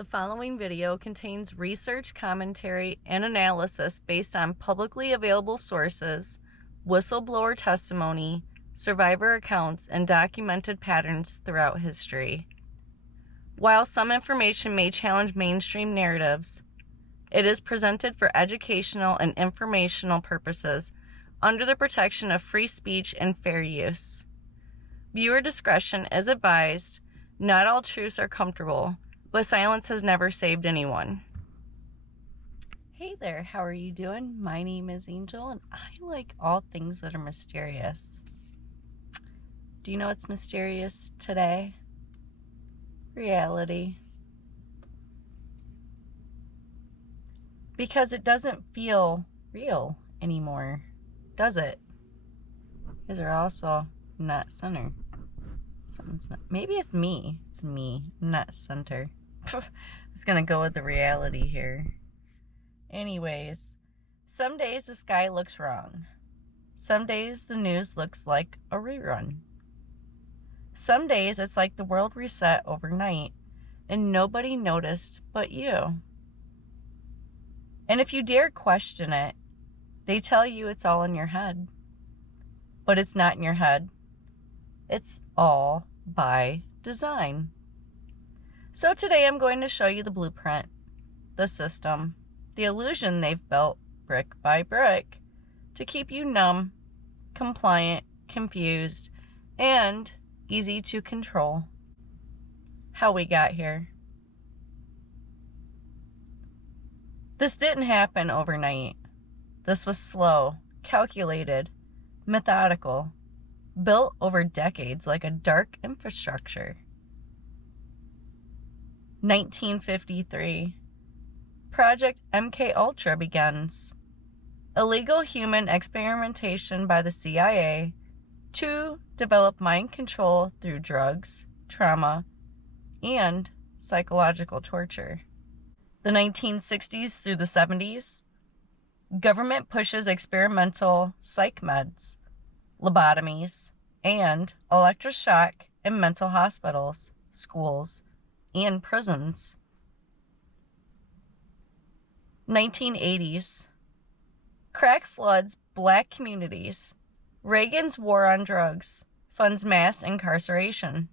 The following video contains research, commentary, and analysis based on publicly available sources, whistleblower testimony, survivor accounts, and documented patterns throughout history. While some information may challenge mainstream narratives, it is presented for educational and informational purposes under the protection of free speech and fair use. Viewer discretion is advised. Not all truths are comfortable, but silence has never saved anyone. Hey there, how are you doing? My name is Angel, and I like all things that are mysterious. Do you know what's mysterious today? Reality. Because it doesn't feel real anymore, does it? Because they're also not center. Something's not. Maybe it's me. It's me, not center. I was gonna go with the reality here. Anyways, some days the sky looks wrong. Some days the news looks like a rerun. Some days it's like the world reset overnight and nobody noticed but you. And if you dare question it, they tell you it's all in your head. But it's not in your head. It's all by design. So today I'm going to show you the blueprint, the system, the illusion they've built brick by brick to keep you numb, compliant, confused, and easy to control. How we got here. This didn't happen overnight. This was slow, calculated, methodical, built over decades like a dark infrastructure. 1953. Project MKULTRA begins. Illegal human experimentation by the CIA to develop mind control through drugs, trauma, and psychological torture. The 1960s through the 70s. Government pushes experimental psych meds, lobotomies, and electroshock in mental hospitals, schools, and prisons. 1980s. Crack floods black communities. Reagan's war on drugs funds mass incarceration.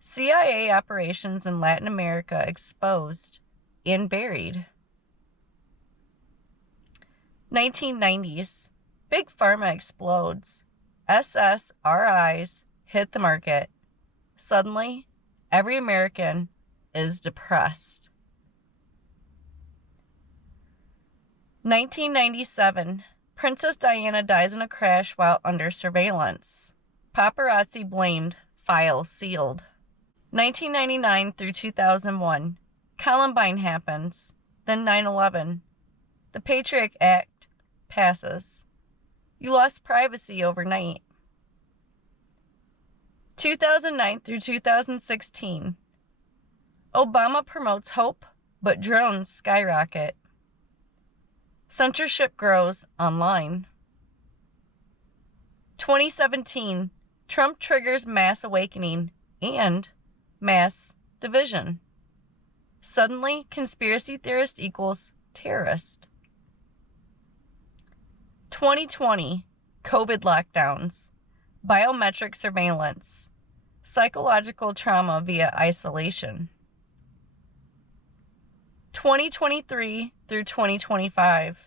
CIA operations in Latin America exposed and buried. 1990s. Big Pharma explodes. SSRIs hit the market. Suddenly, every American is depressed. 1997. Princess Diana dies in a crash while under surveillance. Paparazzi blamed, file sealed. 1999 through 2001. Columbine happens. Then 9/11. The Patriot Act passes. You lost privacy overnight. 2009 through 2016. Obama promotes hope, but drones skyrocket. Censorship grows online. 2017. Trump triggers mass awakening and mass division. Suddenly, conspiracy theorist equals terrorist. 2020. COVID lockdowns. Biometric surveillance. Psychological trauma via isolation. 2023 through 2025.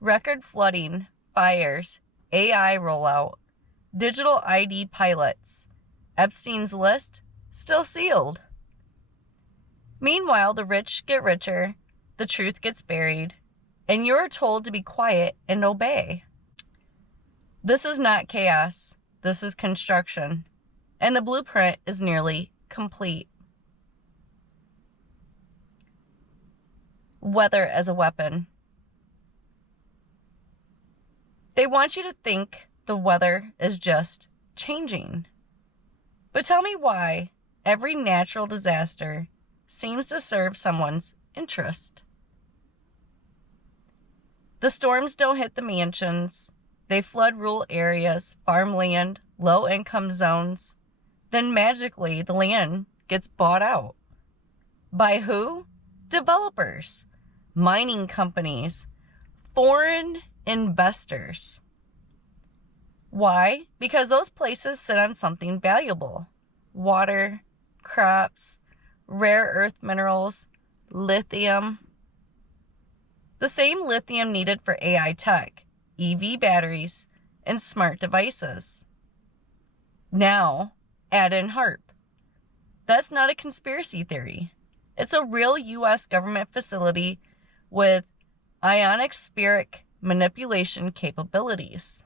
Record flooding, fires, AI rollout, digital ID pilots. Epstein's list still sealed. Meanwhile, the rich get richer, the truth gets buried, and you're told to be quiet and obey. This is not chaos. This is construction. And the blueprint is nearly complete. Weather as a weapon. They want you to think the weather is just changing. But tell me why every natural disaster seems to serve someone's interest. The storms don't hit the mansions. They flood rural areas, farmland, low-income zones. Then magically the land gets bought out. By who? Developers, mining companies, foreign investors. Why? Because those places sit on something valuable. Water, crops, rare earth minerals, lithium. The same lithium needed for AI tech, EV batteries, and smart devices. Now, add in HARP. That's not a conspiracy theory. It's a real U.S. government facility with ionic spheric manipulation capabilities.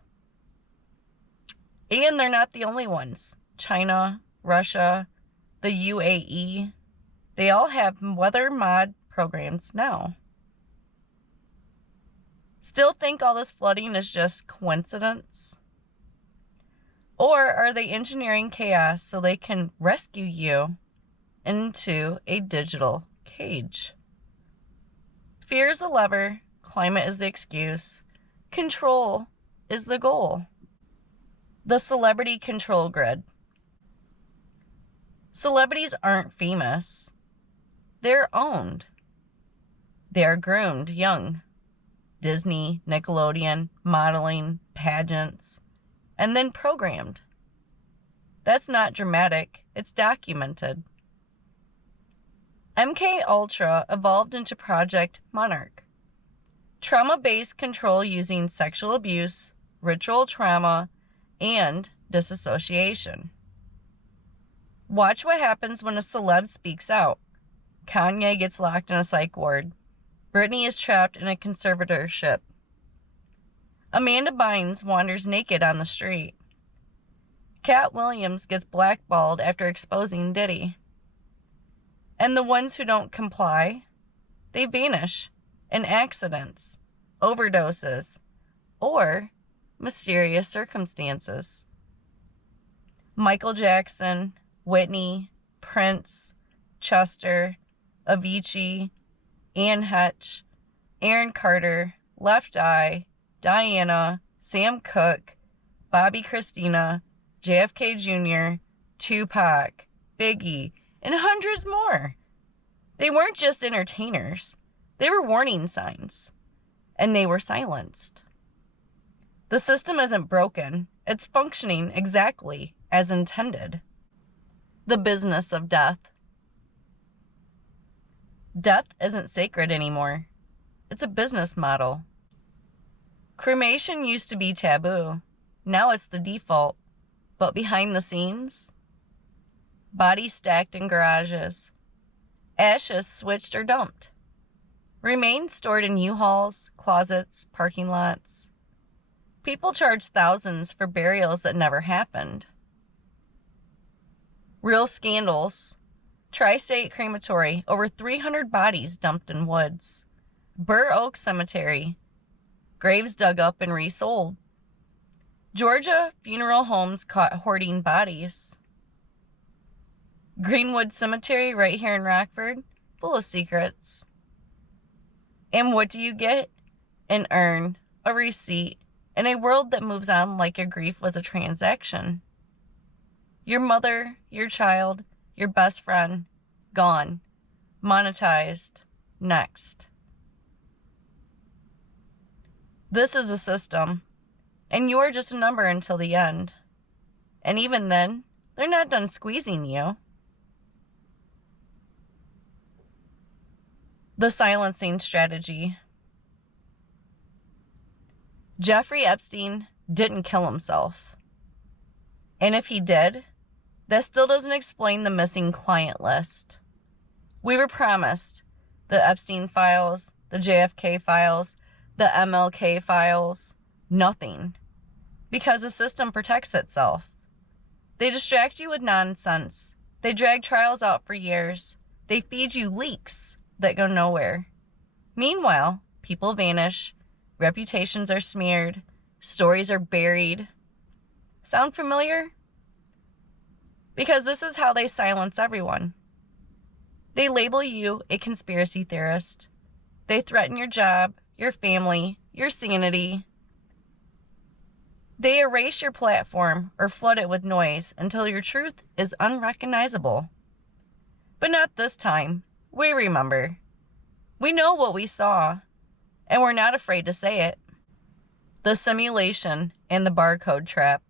And they're not the only ones. China, Russia, the UAE, they all have weather mod programs now. Still think all this flooding is just coincidence? Or are they engineering chaos so they can rescue you into a digital cage? Fear is the lever, climate is the excuse, control is the goal. The celebrity control grid. Celebrities aren't famous. They're owned. They are groomed young. Disney, Nickelodeon, modeling, pageants, and then programmed. That's not dramatic, it's documented. MKULTRA evolved into Project Monarch. Trauma-based control using sexual abuse, ritual trauma, and disassociation. Watch what happens when a celeb speaks out. Kanye gets locked in a psych ward. Britney is trapped in a conservatorship. Amanda Bynes wanders naked on the street. Cat Williams gets blackballed after exposing Diddy. And the ones who don't comply, they vanish in accidents, overdoses, or mysterious circumstances. Michael Jackson, Whitney, Prince, Chester, Avicii, Anne Hetch, Aaron Carter, Left Eye, Diana, Sam Cooke, Bobby Christina, JFK Jr., Tupac, Biggie, and hundreds more. They weren't just entertainers. They were warning signs. And they were silenced. The system isn't broken. It's functioning exactly as intended. The business of death. Death isn't sacred anymore. It's a business model. Cremation used to be taboo. Now it's the default. But behind the scenes, bodies stacked in garages, ashes switched or dumped, remains stored in U-Hauls, closets, parking lots. People charge thousands for burials that never happened. Real scandals. Tri-State Crematory, over 300 bodies dumped in woods. Burr Oak Cemetery, graves dug up and resold. Georgia funeral homes caught hoarding bodies. Greenwood Cemetery right here in Rockford, full of secrets. And what do you get? An urn, a receipt, in a world that moves on like your grief was a transaction. Your mother, your child, your best friend, gone, monetized, next. This is the system, and you are just a number until the end. And even then, they're not done squeezing you. The silencing strategy. Jeffrey Epstein didn't kill himself. And if he did, that still doesn't explain the missing client list. We were promised the Epstein files, the JFK files, the MLK files, nothing. Because the system protects itself. They distract you with nonsense. They drag trials out for years. They feed you leaks that go nowhere. Meanwhile, people vanish, reputations are smeared, stories are buried. Sound familiar? Because this is how they silence everyone. They label you a conspiracy theorist. They threaten your job, your family, your sanity. They erase your platform or flood it with noise until your truth is unrecognizable. But not this time. We remember. We know what we saw, and we're not afraid to say it. The simulation and the barcode trap.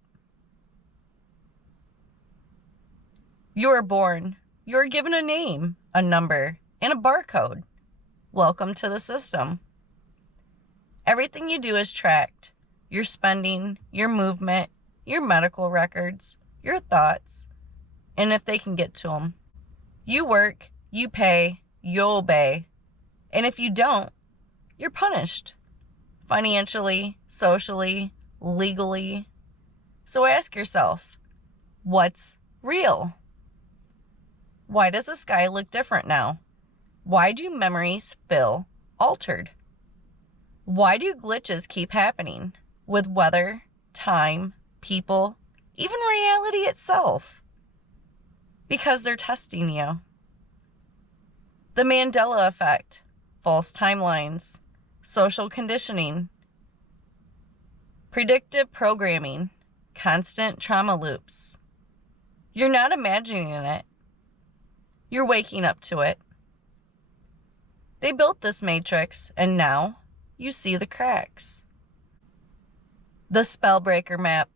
You are born. You are given a name, a number, and a barcode. Welcome to the system. Everything you do is tracked. Your spending, your movement, your medical records, your thoughts, and if they can get to them. You work, you pay, you obey, and if you don't, you're punished. Financially, socially, legally. So ask yourself, what's real? Why does the sky look different now? Why do memories feel altered? Why do glitches keep happening with weather, time, people, even reality itself? Because they're testing you. The Mandela effect, false timelines, social conditioning, predictive programming, constant trauma loops. You're not imagining it. You're waking up to it. They built this matrix, and now you see the cracks. The spellbreaker map.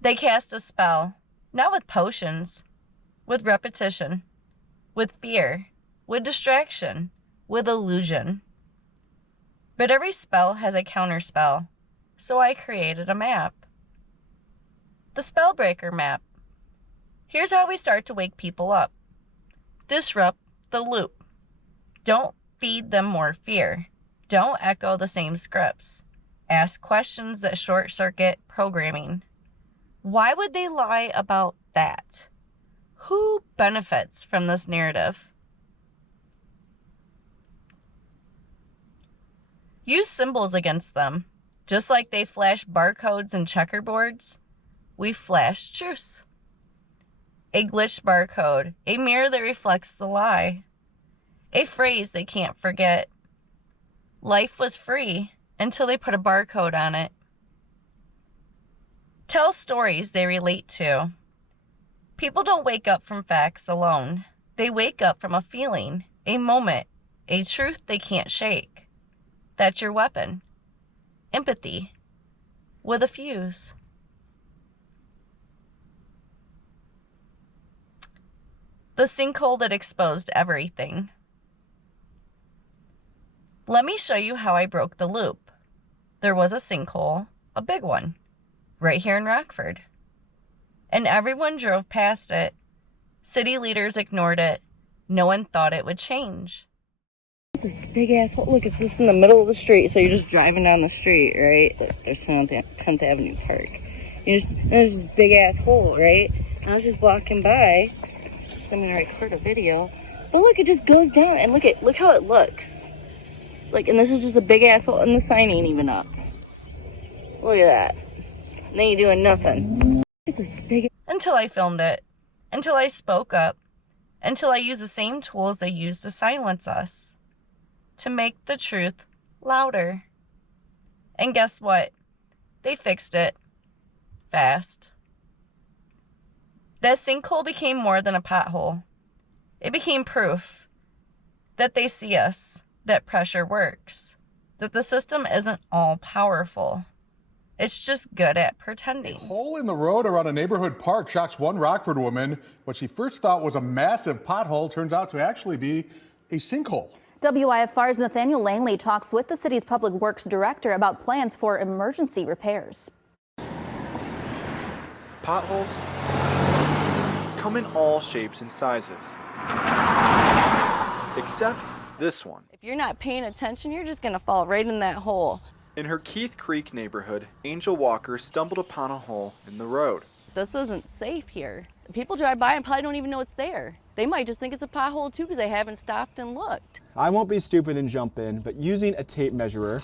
They cast a spell, not with potions, with repetition, with fear, with distraction, with illusion. But every spell has a counterspell, so I created a map. The spellbreaker map. Here's how we start to wake people up. Disrupt the loop. Don't feed them more fear. Don't echo the same scripts. Ask questions that short-circuit programming. Why would they lie about that? Who benefits from this narrative? Use symbols against them. Just like they flash barcodes and checkerboards, we flash truths. A glitched barcode, a mirror that reflects the lie, a phrase they can't forget. Life was free until they put a barcode on it. Tell stories they relate to. People don't wake up from facts alone. They wake up from a feeling, a moment, a truth they can't shake. That's your weapon. Empathy. With a fuse. The sinkhole that exposed everything. Let me show you how I broke the loop. There was a sinkhole, a big one, right here in Rockford. And everyone drove past it. City leaders ignored it. No one thought it would change. This big ass hole. Look, it's just in the middle of the street. So you're just driving down the street, right? There's 10th Avenue Park. There's this big ass hole, right? And I was just walking by. I'm gonna record a video. But look, it just goes down. And look how it looks. Like, and this is just a big ass hole, and the sign ain't even up. Look at that. And they ain't doing nothing. Until I filmed it. Until I spoke up. Until I used the same tools they used to silence us. To make the truth louder. And guess what? They fixed it. Fast. That sinkhole became more than a pothole. It became proof that they see us, that pressure works, that the system isn't all powerful. It's just good at pretending. A hole in the road around a neighborhood park shocks one Rockford woman. What she first thought was a massive pothole turns out to actually be a sinkhole. WIFR's Nathaniel Langley talks with the city's public works director about plans for emergency repairs. Potholes come in all shapes and sizes, except this one. If you're not paying attention, you're just gonna fall right in that hole. In her Keith Creek neighborhood, Angel Walker stumbled upon a hole in the road. This isn't safe here. People drive by and probably don't even know it's there. They might just think it's a pothole too because they haven't stopped and looked. I won't be stupid and jump in, but using a tape measurer,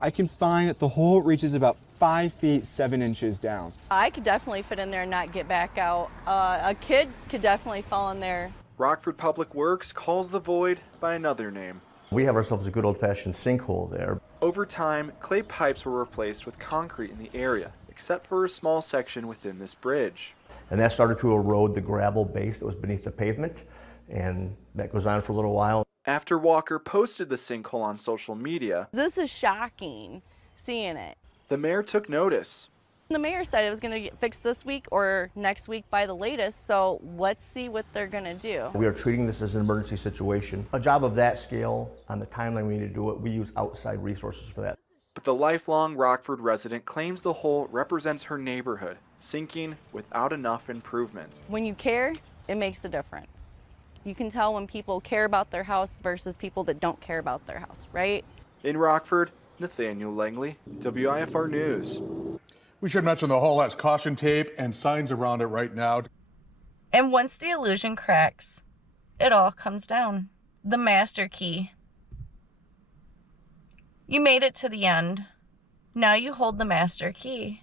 I can find that the hole reaches about 5 feet 7 inches down. I could definitely fit in there and not get back out. A kid could definitely fall in there. Rockford Public Works calls the void by another name. We have ourselves a good old-fashioned sinkhole there. Over time, clay pipes were replaced with concrete in the area, except for a small section within this bridge. And that started to erode the gravel base that was beneath the pavement. And that goes on for a little while. After Walker posted the sinkhole on social media, This is shocking, seeing it. the mayor took notice. The mayor said it was going to get fixed this week or next week by the latest, so let's see what they're going to do. We are treating this as an emergency situation. A job of that scale, on the timeline we need to do it, we use outside resources for that. But the lifelong Rockford resident claims the hole represents her neighborhood, sinking without enough improvements. When you care, it makes a difference. You can tell when people care about their house versus people that don't care about their house, right? In Rockford, Nathaniel Langley, WIFR News. We should mention the hole has caution tape and signs around it right now. And once the illusion cracks, it all comes down. The master key. You made it to the end. Now you hold the master key.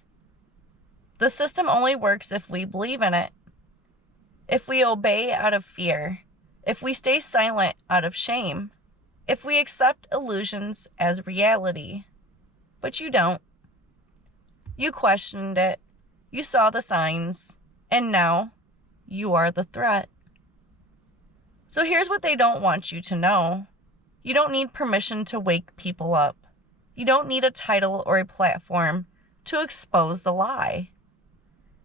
The system only works if we believe in it. If we obey out of fear. If we stay silent out of shame. If we accept illusions as reality. But you don't. You questioned it, you saw the signs, and now you are the threat. So here's what they don't want you to know. You don't need permission to wake people up. You don't need a title or a platform to expose the lie.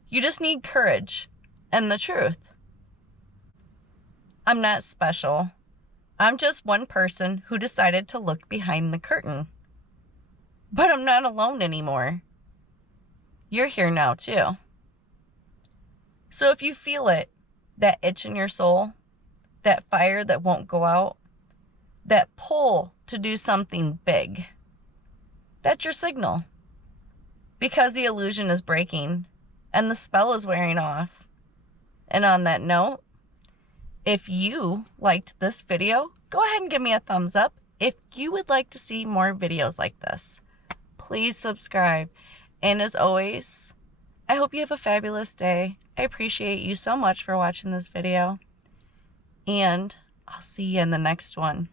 You just need courage and the truth. I'm not special. I'm just one person who decided to look behind the curtain. But I'm not alone anymore. You're here now too. So if you feel it, that itch in your soul, that fire that won't go out, that pull to do something big, that's your signal. Because the illusion is breaking and the spell is wearing off. And on that note, if you liked this video, go ahead and give me a thumbs up. If you would like to see more videos like this, please subscribe. And as always, I hope you have a fabulous day. I appreciate you so much for watching this video. And I'll see you in the next one.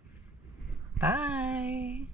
Bye.